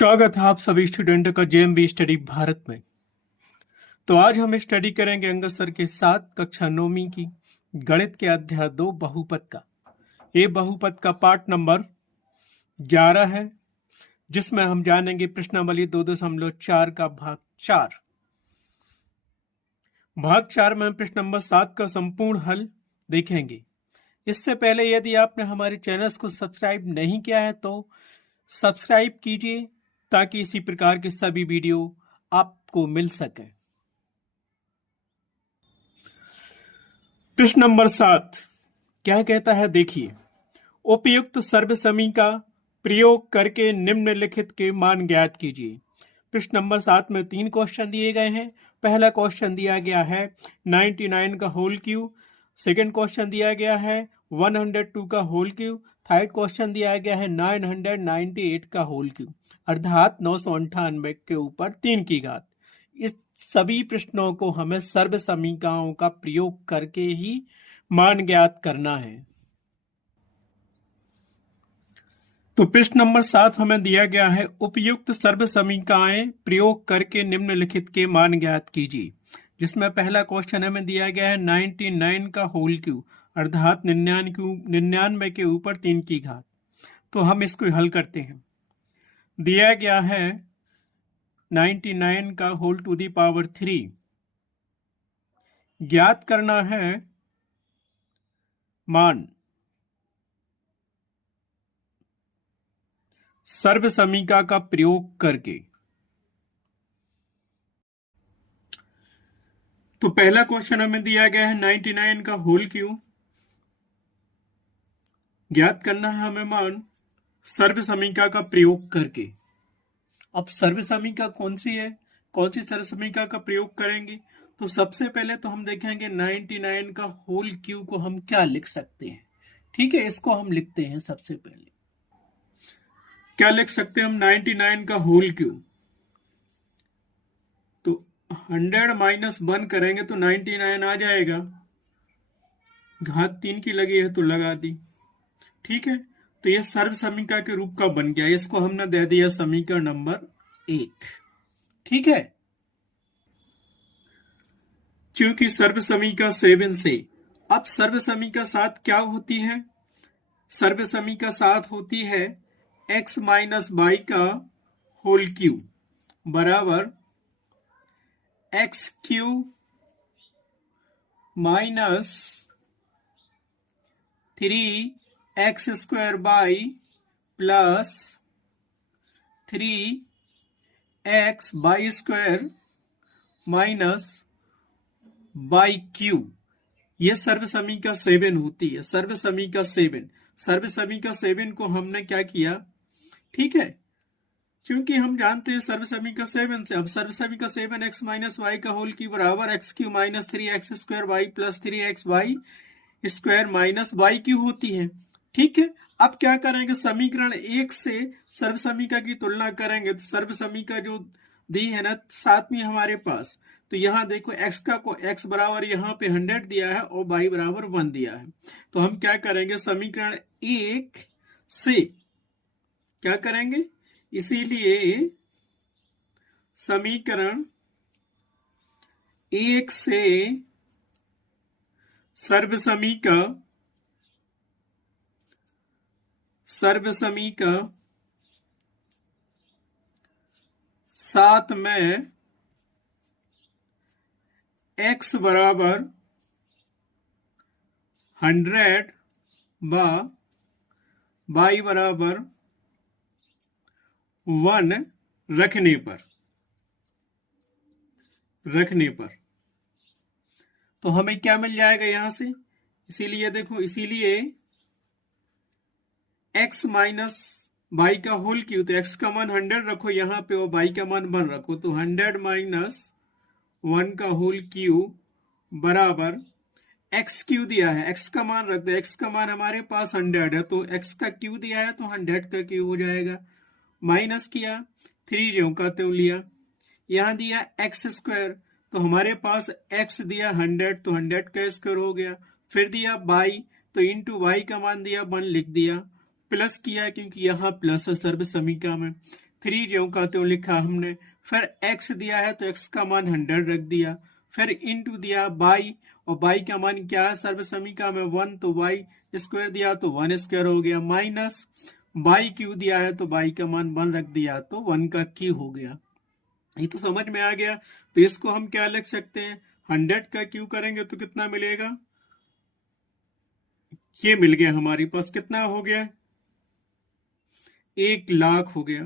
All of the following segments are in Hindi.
स्वागत है आप सभी स्टूडेंटों का जेएमबी स्टडी भारत में। तो आज हम स्टडी करेंगे अंगद सर के साथ कक्षा 9वीं की गणित के अध्याय 2 बहुपद का। ये बहुपद का पार्ट नंबर 11 है, जिसमें हम जानेंगे प्रश्नावली 2.4 का भाग 4। भाग 4 में हम प्रश्न नंबर 7 का संपूर्ण हल देखेंगे। इससे पहले यदि आपने हमारे चैनल्स को सब्सक्राइब नहीं किया है तो सब्सक्राइब कीजिए ताकि इसी प्रकार के सभी वीडियो आपको मिल सके। प्रश्न नंबर 7 क्या कहता है, देखिए। उपयुक्त सर्वसमी का प्रयोग करके निम्नलिखित के मान ज्ञात कीजिए। प्रश्न नंबर 7 में 3 क्वेश्चन दिए गए हैं। पहला क्वेश्चन दिया गया है 99 का होल क्यूब, सेकेंड क्वेश्चन दिया गया है 102 का होल क्यूब, थर्ड क्वेश्चन दिया गया है 998 का होल क्यूब, अर्थात 998 के ऊपर 3 की घात। इस सभी प्रश्नों को हमें सर्व समीकरणों का प्रयोग करके ही मान ज्ञात करना है। तो प्रश्न नंबर 7 हमें दिया गया है उपयुक्त सर्व समीकरण प्रयोग करके निम्नलिखित के मान ज्ञात कीजिए, जिसमें पहला क्वेश्चन हमें दिया गया है 99 का होल क्यूब, अर्थात 99 के ऊपर 3 की घात। तो हम इसको हल करते हैं। दिया गया है 99 का होल टू दी पावर 3, ज्ञात करना है मान सर्व समीकरण का प्रयोग करके। तो पहला क्वेश्चन हमें दिया गया है 99 का होल क्यूब, ज्ञात करना है हमें मान सर्व समीकरण का प्रयोग करके। अब सर्व समीकरण कौन सी है, कौन सी सर्व समीकरण का प्रयोग करेंगे? तो सबसे पहले तो हम देखेंगे 99 का होल क्यूब को हम क्या लिख सकते हैं। ठीक है, इसको हम लिखते हैं। सबसे पहले क्या लिख सकते हैं हम? 99 का होल क्यूब, तो 100 माइनस 1 करेंगे तो 99 आ जाएगा। घात 3 की लगी है तो लगा दी। ठीक है, तो यह सर्व समीकरण के रूप का बन गया। इसको हमने दे दिया समीकरण नंबर 1। ठीक है, क्योंकि सर्व समीकरण 7 से अब सर्व समीकरण 7 क्या होती है? सर्व समीकरण 7 होती है x माइनस वाई का होल क्यूब बराबर X cube minus 3x² by plus 3x by square minus by cube. यह सर्व समीकरण 7 होती है। सर्व समीकरण 7, सर्व समीकरण 7 को हमने क्या किया? ठीक है, क्योंकि हम जानते हैं सर्व समीकरण 7 से, अब सर्व समीकरण 7 x माइनस वाई का होल क्यूब बराबर X cube minus 3x² Y plus 3x Y square minus Y cube होती है। ठीक है, अब क्या करेंगे? समीकरण 1 से सर्व समीकरण की तुलना करेंगे तो सर्व समीकरण जो दी है ना 7 में हमारे पास, तो यहां देखो x का को x बराबर यहाँ पे 100 दिया है और y बराबर 1 दिया है। तो हम क्या करेंगे? समीकरण 1 से क्या करेंगे? इसीलिए समीकरण 1 से सर्व समीकरण 7 में x बराबर 100 व y बराबर 1 रखने पर तो हमें क्या मिल जाएगा यहां से? इसीलिए देखो, इसीलिए x माइनस वाई का होल क्यूब, तो x का मान 100 रखो यहाँ पे और y का मान 1 रखो, तो 100 माइनस 1 का होल क्यूब बराबर x क्यू दिया है, x का मान रख दो। x का मान हमारे पास 100 है, तो x का क्यू दिया है तो 100 का क्यू हो जाएगा। माइनस किया, 3 ज्यों का त्यों लिया। यहां दिया x², तो हमारे पास x दिया 100, तो 100 का स्क्वायर हो गया। फिर दिया y, तो इंटू वाई का मान दिया 1 लिख दिया। प्लस किया क्योंकि यहाँ प्लस है सर्व समीकरण में, 3 ज्यों का त्यों लिखा हमने, फिर x दिया है तो x का मान 100 रख दिया, फिर इंटू दिया y, और y का मान क्या है सर्व समीकरण में 1, तो y स्क्वायर दिया तो 1 स्क्वायर हो गया, माइनस y क्यू दिया है तो y का मान 1 रख दिया तो 1 का क्यू हो गया। ये तो समझ में आ गया। तो इसको हम क्या लिख सकते हैं, 100 का क्यू करेंगे तो कितना मिलेगा, ये मिल गया हमारे पास, कितना हो गया, 1 लाख हो गया,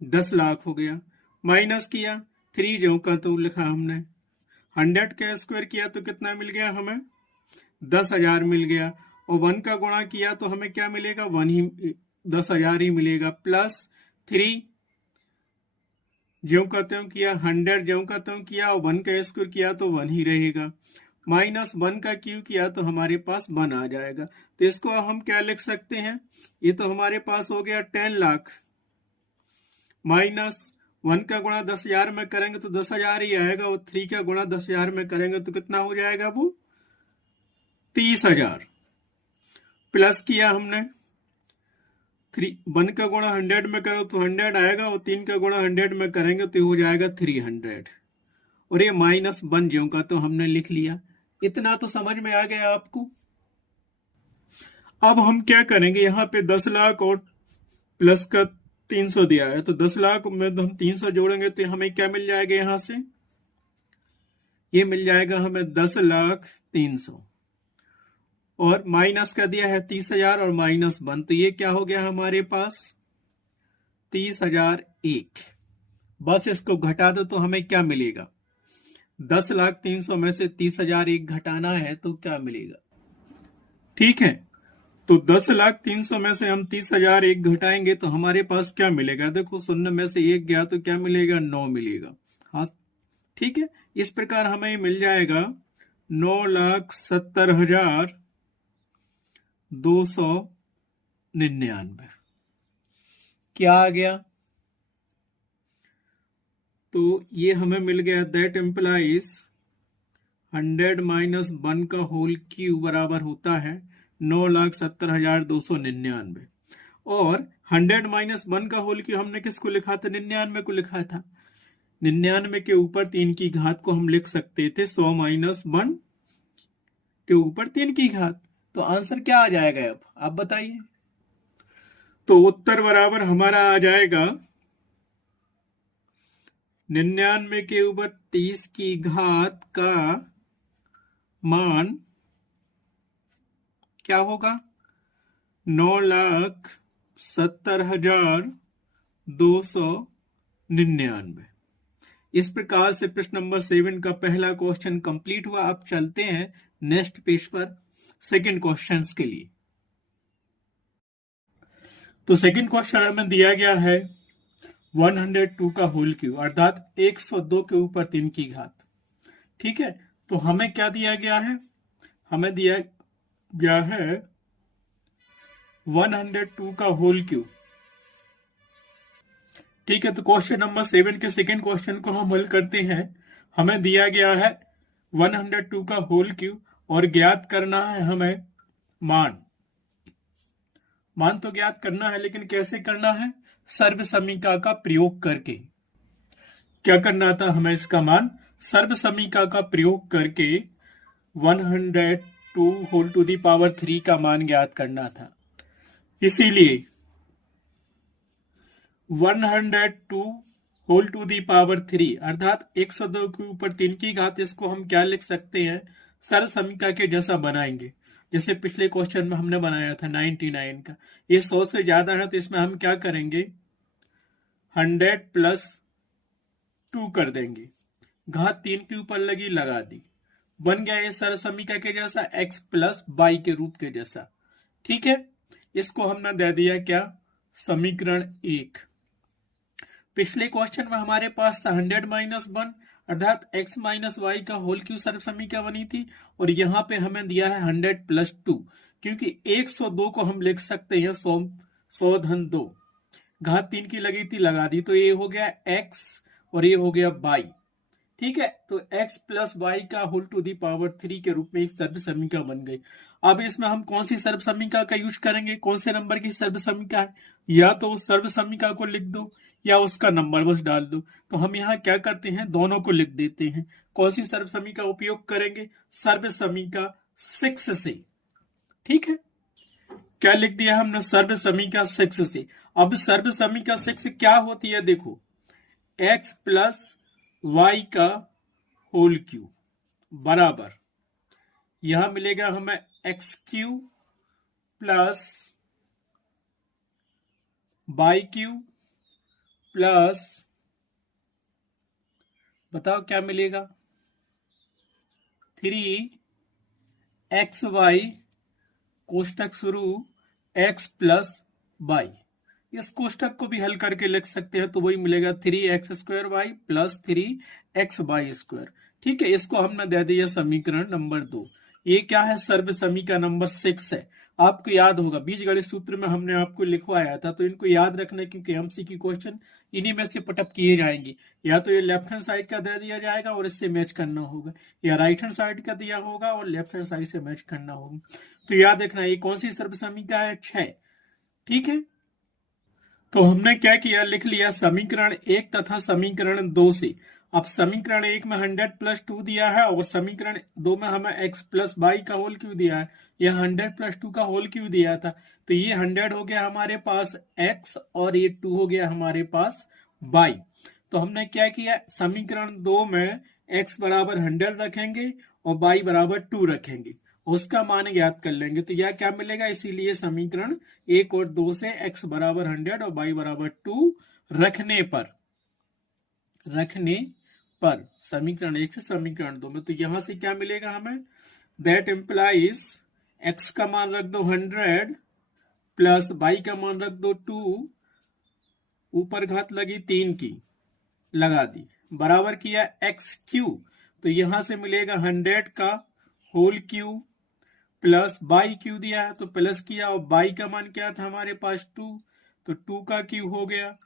10 लाख हो गया, माइनस किया 3 ज्यों का तो लिखा हमने, 100 का स्क्वायर किया तो कितना मिल गया हमें, 10,000 मिल गया, और 1 का गुणा किया तो हमें क्या मिलेगा, 1 ही 10,000 ही मिलेगा, प्लस 3 ज्यों का त्यों किया, 100 ज्यों का त्यों किया, और 1 का स्क्वायर किया तो 1 ही रहेगा, माइनस 1 का क्यू किया तो हमारे पास 1 आ जाएगा। तो इसको हम क्या लिख सकते हैं, ये तो हमारे पास हो गया 10 लाख, माइनस 1 का गुणा 10,000 में करेंगे तो 10,000 ही आएगा, और 3 का गुणा 10,000 में करेंगे तो कितना हो जाएगा, वो 30,000, प्लस किया हमने 1 का गुणा 100 में करो तो 100 आएगा, और 3 का गुणा 100 में करेंगे तो हो जाएगा 300, और ये माइनस 1 ज्यों का तो हमने लिख लिया। इतना तो समझ में आ गया आपको। अब हम क्या करेंगे, यहाँ पे 10 लाख और प्लस का 300 दिया है, तो 10 लाख में हम 300 जोड़ेंगे तो हमें क्या मिल जाएगा, यहां से ये मिल जाएगा हमें 10,03,000, और माइनस का दिया है 30,000 और माइनस 1, तो ये क्या हो गया हमारे पास 30,001। बस इसको घटा दो तो हमें क्या मिलेगा, 10,03,000 में से 30,001 घटाना है तो क्या मिलेगा, ठीक है। तो 10,03,000 में से हम 30,001 घटाएंगे तो हमारे पास क्या मिलेगा, देखो 0 में से 1 गया तो क्या मिलेगा, 9 मिलेगा। हाँ ठीक है, इस प्रकार हमें मिल जाएगा 9,70,299। क्या आ गया, तो ये हमें मिल गया, दैट एम्प्लाइज 100 माइनस 1 का होल क्यू बराबर होता है 9,70,299, और 100 माइनस 1 का होल क्यू हमने किसको लिखा था, 99 को लिखा था। 99 के ऊपर 3 की घात को हम लिख सकते थे 100 माइनस 1 के ऊपर 3 की घात। तो आंसर क्या आ जाएगा, अब आप बताइए। तो उत्तर बराबर हमारा आ जाएगा 99 के ऊपर 30 की घात का मान क्या होगा, 9,70,299। इस प्रकार से प्रश्न नंबर 7 का पहला क्वेश्चन कंप्लीट हुआ। अब चलते हैं नेक्स्ट पेज पर सेकंड क्वेश्चंस के लिए। तो सेकंड क्वेश्चन हमें दिया गया है 102 का होल क्यूब, अर्थात 102 के ऊपर 3 की घात। ठीक है, तो हमें क्या दिया गया है, हमें दिया गया है 102 का होल क्यूब। ठीक है, तो क्वेश्चन नंबर 7 के सेकंड क्वेश्चन को हम हल करते हैं। हमें दिया गया है 102 का होल क्यूब और ज्ञात करना है हमें मान तो ज्ञात करना है, लेकिन कैसे करना है, सर्व समीकरण का प्रयोग करके। क्या करना था हमें, इसका मान सर्व समीकरण का प्रयोग करके 102 होल टू दी पावर 3 का मान ज्ञात करना था। इसीलिए 102 होल टू दी पावर 3 अर्थात 102 के ऊपर 3 की घात, इसको हम क्या लिख सकते हैं, सर्व समीकरण के जैसा बनाएंगे, जैसे पिछले क्वेश्चन में हमने बनाया था 99 का। ये 100 से ज्यादा है तो इसमें हम क्या करेंगे, 100 प्लस 2 कर देंगे, घात 3 के ऊपर लगी लगा दी, बन गया ये सर्व समीकरण के जैसा x प्लस वाई के रूप के जैसा। ठीक है, इसको हमने दे दिया क्या, समीकरण 1। पिछले क्वेश्चन में हमारे पास था 100 माइनस 1 अर्थात x माइनस वाई का होल क्यूब सर्व समीकरण बनी थी, और यहाँ पे हमें दिया है 100 प्लस 2, क्योंकि 102 को हम लिख सकते हैं 100 धन 2, घात 3 की लगी थी लगा दी, तो ये हो गया x और ये हो गया y। ठीक है, तो x प्लस वाई का होल टू दी पावर 3 के रूप में एक सर्व समीकरण बन गई। अब इसमें हम कौन सी सर्व समीकरण का यूज करेंगे, कौन से नंबर की सर्व समीकरण है, या तो उस सर्व समीकरण को लिख दो या उसका नंबर बस डाल दो। तो हम यहाँ क्या करते हैं, दोनों को लिख देते हैं। कौन सी सर्व समीकरण का उपयोग करेंगे, सर्व समीकरण 6 से। ठीक है, क्या लिख दिया हमने, सर्व समीकरण 6 से। अब सर्व समीकरण 6 क्या होती है, देखो x प्लस वाई का होल क्यूब बराबर, यहां मिलेगा हमें X cube plus Y cube plus, बताओ क्या मिलेगा, 3xy कोष्टक शुरू x प्लस वाई। इस कोष्टक को भी हल करके लिख सकते हैं, तो वही मिलेगा 3x² y प्लस 3xy²। ठीक है, इसको हमने दे दिया समीकरण नंबर 2। ये क्या है, सर्व समीकरण नंबर 6 है। आपको याद होगा बीजगणित सूत्र में हमने आपको लिखवाया था, तो इनको याद रखना, क्योंकि एमसीक्यू क्वेश्चन इन्हीं में से पटअप किए जाएंगे। या तो ये लेफ्ट हैंड साइड का दे दिया जाएगा और इससे मैच करना होगा, या राइट हैंड साइड का दिया होगा और लेफ्ट हैंड साइड से मैच करना होगा। तो याद रखना, ये कौन सी सर्व समीकरण है, 6। ठीक है, तो हमने क्या किया, लिख लिया समीकरण 1 तथा समीकरण 2 से। अब समीकरण 1 में 100 प्लस 2 दिया है और समीकरण 2 में हमें x प्लस वाई का होल क्यू दिया है, यह 100 प्लस 2 का होल क्यू दिया था। तो ये 100 हो गया हमारे पास x और ये 2 हो गया हमारे पास y। तो हमने क्या किया, समीकरण 2 में x बराबर 100 रखेंगे और y बराबर 2 रखेंगे, उसका मान ज्ञात कर लेंगे। तो यह क्या मिलेगा, इसीलिए समीकरण 1 और 2 से x बराबर 100 और y बराबर 2 रखने पर समीकरण 1 से समीकरण 2 में, तो यहां से क्या मिलेगा हमें, दैट इम्प्लाइज x का मान रख दो 100 प्लस y का मान रख दो 2, ऊपर घात लगी 3 की लगा दी, बराबर किया x क्यूब। तो यहां से मिलेगा 100 का whole cube plus Y cube दिया है तो प्लस किया, और बाई का मान क्या था हमारे पास 2, तो 2 का क्यू हो गया,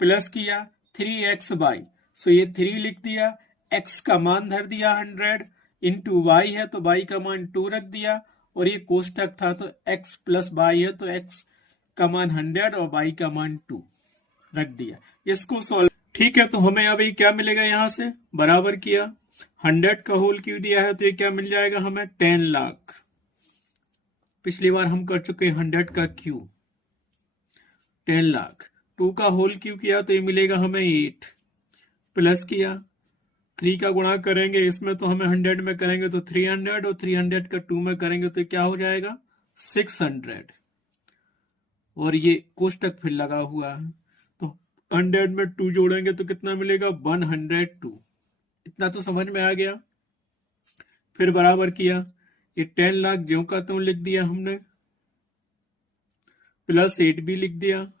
प्लस किया 3xy, सो ये 3 लिख दिया, x का मान धर दिया 100 इंटू वाई है तो y का मान 2 रख दिया, और ये कोष्टक था तो x प्लस वाई है तो x का मान 100 और y का मान 2 रख दिया। इसको सॉल्व, ठीक है, तो हमें अभी क्या मिलेगा, यहां से बराबर किया 100 का होल क्यू दिया है तो ये क्या मिल जाएगा हमें, 10 लाख। पिछली बार हम कर चुके 100 का क्यू 10 लाख, 2 का होल क्यू किया तो ये मिलेगा हमें 8, प्लस किया 3 का गुणा करेंगे इसमें तो हमें 100 में करेंगे तो 300, और 300 का 2 में करेंगे तो क्या हो जाएगा 600, और ये कोष्टक फिर लगा हुआ है, तो 100 में 2 जोड़ेंगे तो कितना मिलेगा 102। इतना तो समझ में आ गया। फिर बराबर किया, ये 10 लाख ज्यों का त्यों लिख दिया हमने, प्लस 8 भी लिख दिया।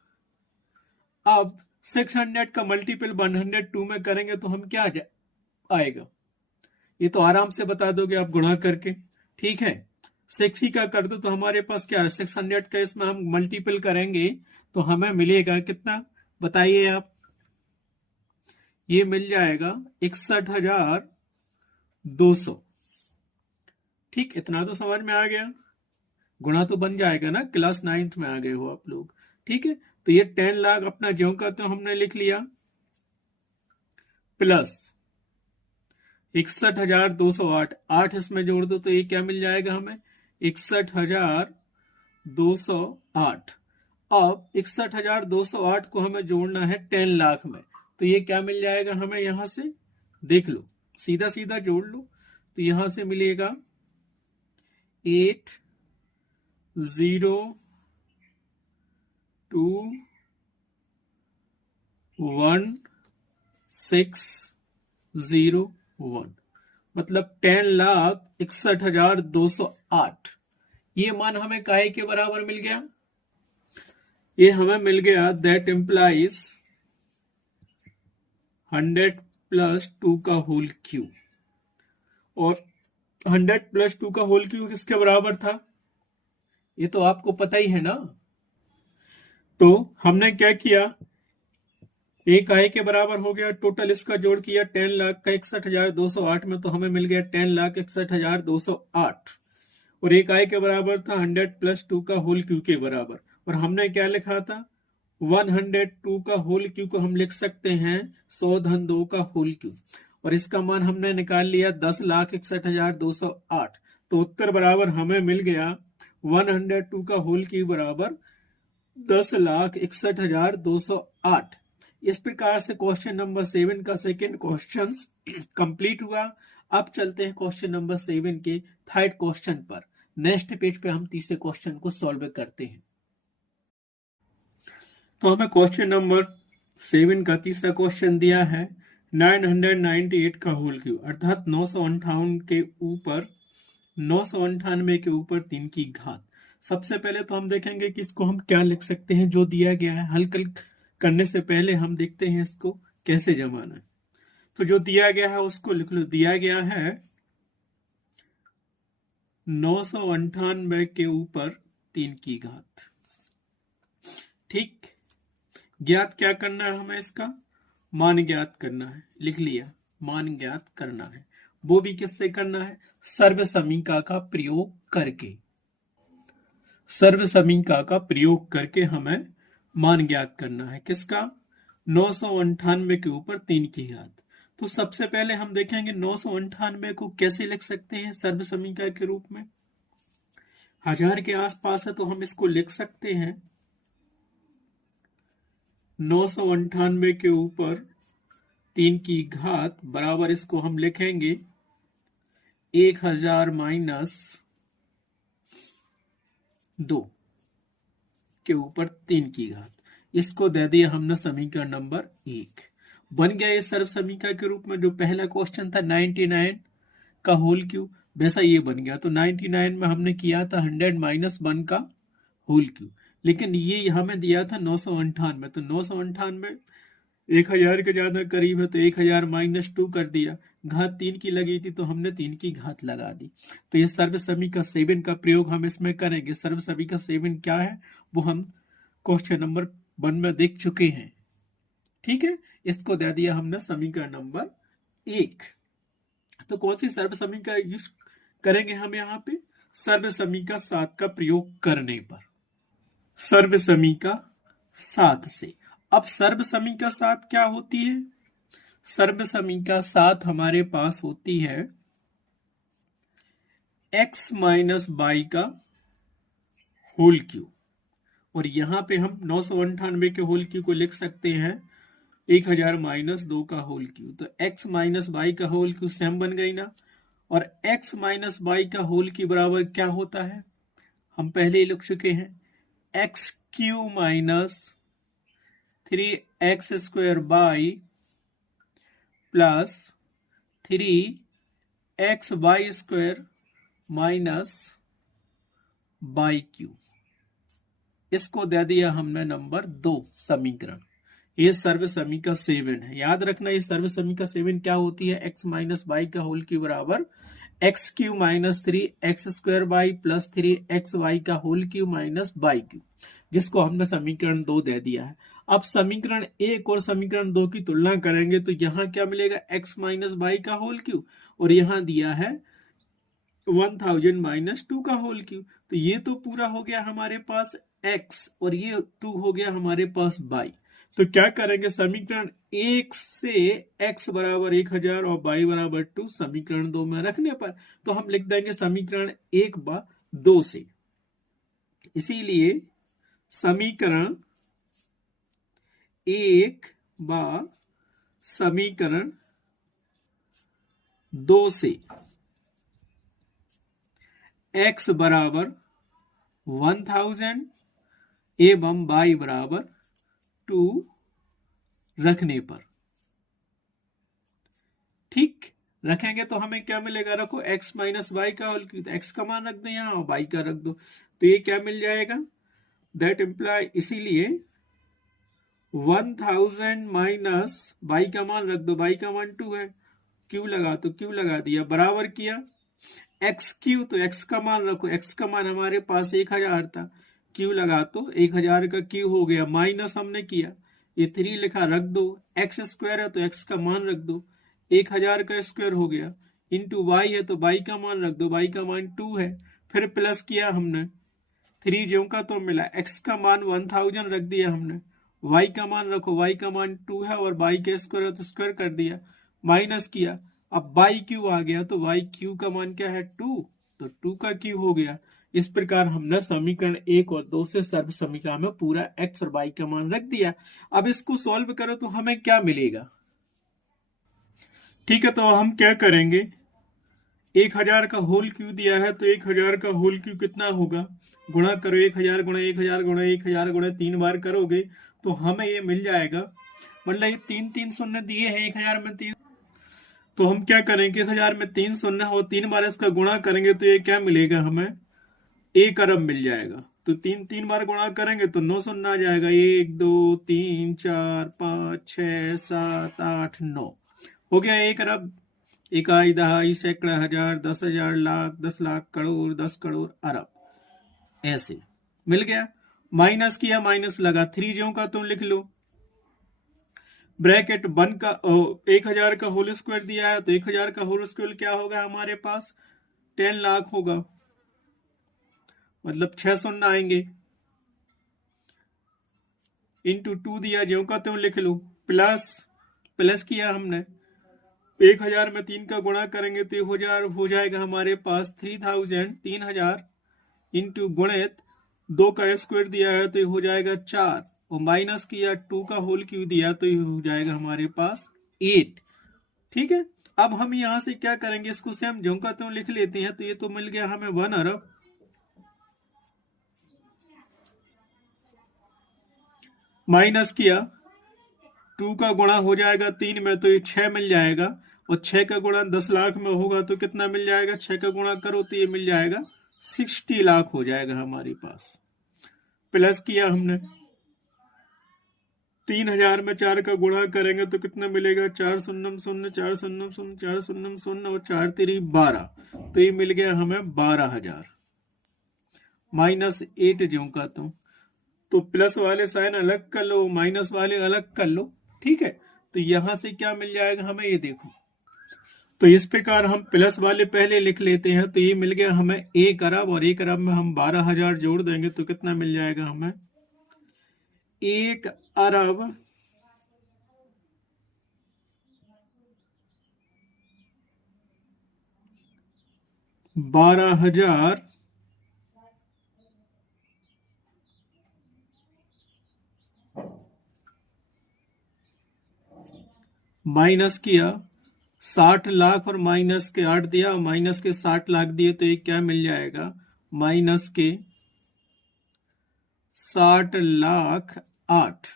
अब 600 का मल्टीपल 102 में करेंगे तो हम क्या आएगा, ये तो आराम से बता दोगे आप गुणा करके। ठीक है, 6 ही का कर दो तो हमारे पास क्या है, 600 का इसमें हम मल्टीपल करेंगे तो हमें मिलेगा कितना, बताइए आप, ये मिल जाएगा 61,200। ठीक, इतना तो समझ में आ गया, गुणा तो बन जाएगा ना, क्लास 9th में आ गए हो आप लोग। ठीक है, तो ये 10 लाख अपना ज्यों का त्यों हमने लिख लिया, प्लस 61,208, 8 इसमें जोड़ दो तो ये क्या मिल जाएगा हमें 61,208। अब 61,208 को हमें जोड़ना है 10 लाख में, तो ये क्या मिल जाएगा हमें, यहां से देख लो, सीधा सीधा जोड़ लो, तो यहां से मिलेगा 8,021,601, मतलब 10,61,208। ये मान हमें काहे के बराबर मिल गया, ये हमें मिल गया, दैट इम्प्लाइज 100 प्लस 2 का होल क्यू, और 100 प्लस 2 का होल क्यू किसके बराबर था, ये तो आपको पता ही है ना। तो हमने क्या किया, एक आय के बराबर हो गया, टोटल इसका जोड़ किया 10 लाख का 61,208 में, तो हमें मिल गया 10,61,208। और एक आय के बराबर था 100 प्लस 2 का होल क्यू के बराबर, और हमने क्या लिखा था 102 का होल क्यू को हम लिख सकते हैं 100 का होल क्यू, और इसका मान हमने निकाल लिया 10,61,208। तो उत्तर बराबर हमें मिल गया 102 का होल क्यू बराबर 10,61,208। इस प्रकार से क्वेश्चन नंबर 7 का सेकेंड क्वेश्चन कंप्लीट हुआ। अब चलते हैं क्वेश्चन नंबर 7 के थर्ड क्वेश्चन पर। नेक्स्ट पेज पे हम तीसरे क्वेश्चन को सॉल्व करते हैं। तो हमें क्वेश्चन नंबर 7 का तीसरा क्वेश्चन दिया है 998 का होल क्यू, अर्थात 958 के ऊपर 998 के ऊपर 3 की घात। सबसे पहले तो हम देखेंगे कि इसको हम क्या लिख सकते हैं, जो दिया गया है। हल करने से पहले हम देखते हैं इसको कैसे जमाना है। तो जो दिया गया है उसको लिख लो। दिया गया है 998 के ऊपर 3 की घात। ठीक, ज्ञात क्या करना है हमें, इसका मान ज्ञात करना है। लिख लिया, मान ज्ञात करना है। वो भी किससे करना है, सर्व समीका का प्रयोग करके। सर्व समीका का प्रयोग करके हमें मान ज्ञात करना है। किसका, 998 के ऊपर 3 की घात। तो सबसे पहले हम देखेंगे 998 को कैसे लिख सकते हैं सर्व समीका के रूप में। 1000 के आसपास है तो हम इसको लिख सकते हैं 998 के ऊपर 3 की घात बराबर, इसको हम लिखेंगे 1000 माइनस 2 के ऊपर 3 की घात। इसको दे दिया हमने समीकरण नंबर 1। बन गया ये सर्व समीकरण के रूप में। जो पहला क्वेश्चन था 99 का होल क्यू, वैसा ये बन गया। तो 99 में हमने किया था 100 माइनस 1 का होल क्यू, लेकिन ये हमें दिया था 998। तो 998 1000 के ज्यादा करीब है, तो 1000 माइनस 2 कर दिया। घात 3 की लगी थी तो हमने 3 की घात लगा दी। तो ये सर्व समीकरण 7 का प्रयोग हम इसमें करेंगे। सर्व समीकरण 7 क्या है वो हम क्वेश्चन नंबर 1 में देख चुके हैं। ठीक है, इसको दे दिया हमने समीकरण नंबर 1। तो कौन सी सर्व समीकरण यूज करेंगे हम यहाँ पे, सर्व समीकरण 7 का प्रयोग करने पर। सर्व समीकरण 7 से अब सर्व समीकरण 7 क्या होती है, सर्व समीकरण 7 हमारे पास होती है x माइनस बाई का होल क्यू, और यहां पे हम 998 के होल क्यू को लिख सकते हैं 1000 माइनस 2 का होल क्यू। तो x माइनस बाई का होल क्यू सेम बन गई ना, और x माइनस बाई का होल क्यू बराबर क्या होता है, हम पहले ही लिख चुके हैं, X cube minus 3x square by plus 3x Y square minus by cube. इसको दे दिया हमने नंबर 2 समीकरण। ये सर्व समीकरण 7 है। याद रखना ये सर्व समीकरण 7 क्या होती है, x माइनस बाई का होल क्यू बराबर x cube minus 3x square by plus 3x y का whole cube minus by cube, जिसको हमने समीकरण 2 दे दिया है। अब समीकरण 1 और समीकरण 2 की तुलना करेंगे तो यहाँ क्या मिलेगा, x माइनस बाई का होल क्यू, और यहाँ दिया है 1000 माइनस 2 का होल क्यू। तो ये तो पूरा हो गया हमारे पास x, और ये 2 हो गया हमारे पास बाई। तो क्या करेंगे, समीकरण 1 से x बराबर 1000 और y बराबर 2 समीकरण 2 में रखने पर तो हम लिख देंगे समीकरण 1 बा 2 से। इसीलिए समीकरण 1 बा समीकरण 2 से x बराबर 1000 एवं y बराबर 2 रखने पर, ठीक रखेंगे तो हमें क्या मिलेगा, रखो x माइनस वाई का होल क्यू, तो x का मान रख दो यहाँ और y का रख दो, तो ये क्या मिल जाएगा, दैट इम्प्लाई, इसीलिए 1000 माइनस y का मान रख दो, y का मान 2 है, q लगा तो q लगा दिया, बराबर किया x क्यू, तो x का मान रखो, x का मान हमारे पास 1000 था, q लगा तो 1000 का q हो गया, माइनस हमने किया ये 3 लिखा, रख दो, एक्स स्क्वायर है तो एक्स का मान रख दो, 1000 का स्क्वायर हो गया, इंटू वाई है तो वाई का मान रख दो, वाई का मान 2 है, फिर प्लस किया हमने, 3 ज्यों का तो मिला, एक्स का मान 1000 रख दिया हमने, वाई का मान रखो, वाई का मान 2 है और वाई का स्क्वायर है तो स्क्वायर कर दिया, माइनस किया, अब बाई क्यू आ गया तो वाई क्यू का मान क्या है 2, तो 2 का क्यू हो गया। इस प्रकार हमने समीकरण 1 और 2 से सर्व समीकरण में पूरा एक्स और वाई का मान रख दिया। अब इसको सॉल्व करो तो हमें क्या मिलेगा। ठीक है, तो हम क्या करेंगे, 1000 का होल क्यू दिया है तो 1000 का होल क्यू कितना होगा, गुणा करो, 1000 गुणा 1000 गुणा 1000 गुणा 3 बार करोगे तो हमें ये मिल जाएगा, मतलब ये 3 शून्य दिए हैं 1000 में 3, तो हम क्या करेंगे, 1000 में 3 शून्य और 3 बार इसका गुणा करेंगे तो ये क्या मिलेगा, हमें 1 अरब मिल जाएगा। तो 3 बार गुणा करेंगे तो 9 शून्य आ जाएगा, 1 2 3 4 5 6 7 8 9 हो गया 1 अरब, इकाई दहाई सैकड़ा हजार 10,000 लाख 10 लाख करोड़ 10 करोड़ अरब, ऐसे मिल गया। माइनस किया, माइनस लगा, 3 ज्यों का तुम लिख लो, ब्रैकेट 1 का 1000 का होल स्क्वायर दिया है तो 1000 का होल स्क्वायर क्या होगा हमारे पास, 10 लाख होगा, मतलब 6 शून्य आएंगे, इंटू 2 दिया, ज्यों का त्यों लिख लो, प्लस किया हमने, 1000 में 3 का गुणा करेंगे तो 1000 हो जाएगा हमारे पास 3000 इंटू गुणित 2 का स्क्वायर दिया है तो ये हो जाएगा 4, और माइनस किया 2 का होल क्यू दिया तो ये हो जाएगा हमारे पास 8। ठीक है, अब हम यहां से क्या करेंगे, इसको से हम ज्यों का त्यों लिख लेते हैं, तो ये तो मिल गया हमें 1 अरब, माइनस किया 2 का गुणा हो जाएगा 3 में तो ये 6 मिल जाएगा, और 6 का गुणा 10 लाख में होगा तो कितना मिल जाएगा, 6 का गुणा करो तो ये मिल जाएगा 60 लाख हो जाएगा हमारे पास। प्लस किया हमने, 3000 में 4 का गुणा करेंगे तो कितना मिलेगा, 4 शून्य शून्य 4 शून्य शून्य 4 शून्य शून्य और 4 3 12, तो ये मिल गया हमें 12,000, माइनस 8 ज्यों का तो प्लस वाले साइन अलग कर लो, माइनस वाले अलग कर लो। ठीक है, तो यहां से क्या मिल जाएगा हमें, ये देखो, तो इस प्रकार हम प्लस वाले पहले लिख लेते हैं, तो ये मिल गया हमें 1 अरब, और 1 अरब में हम 12,000 जोड़ देंगे तो कितना मिल जाएगा हमें, 1 अरब 12,000 माइनस किया 60 लाख और माइनस के 8 दिया, माइनस के 60 लाख दिए तो ये क्या मिल जाएगा, माइनस के 60 लाख 8।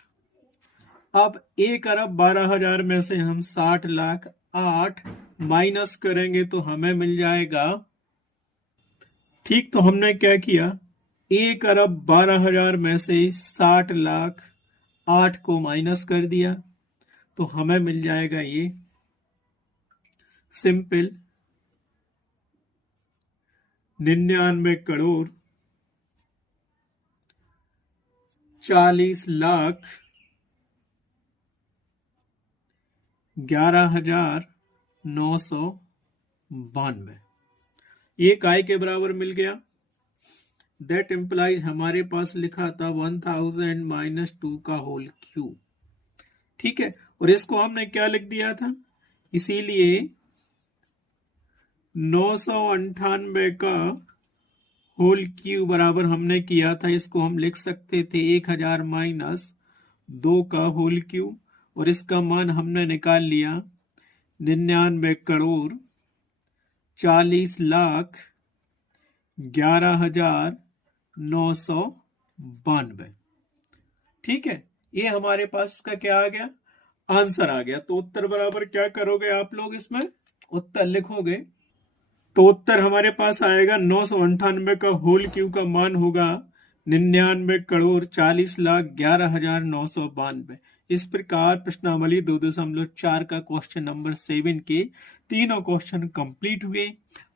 अब 1 अरब 12,000 में से हम 60 लाख 8 माइनस करेंगे तो हमें मिल जाएगा, ठीक, तो हमने क्या किया, 1 अरब 12,000 में से 60 लाख 8 को माइनस कर दिया तो हमें मिल जाएगा ये सिंपल 99 करोड़ 40 लाख 11,992, ये काय के बराबर मिल गया, दैट इम्प्लाइज हमारे पास लिखा था 1000 माइनस 2 का होल क्यूब। ठीक है, और इसको हमने क्या लिख दिया था, इसीलिए 998 का होल क्यूब बराबर हमने किया था, इसको हम लिख सकते थे 1000 माइनस 2 का होल क्यूब, और इसका मान हमने निकाल लिया 99 करोड़ 40 लाख 11,992। ठीक है, ये हमारे पास इसका क्या आ गया, आंसर आ गया। तो उत्तर बराबर क्या करोगे आप लोग, इसमें उत्तर लिखोगे तो उत्तर हमारे पास आएगा 998 का होल क्यू का मान होगा 99 करोड़ 40 लाख 11,992। इस प्रकार प्रश्नावली 2.4 का क्वेश्चन नंबर 7 के तीनों क्वेश्चन कंप्लीट हुए।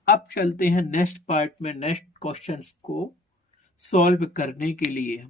अब चलते हैं नेक्स्ट पार्ट में नेक्स्ट क्वेश्चंस को सॉल्व करने के लिए।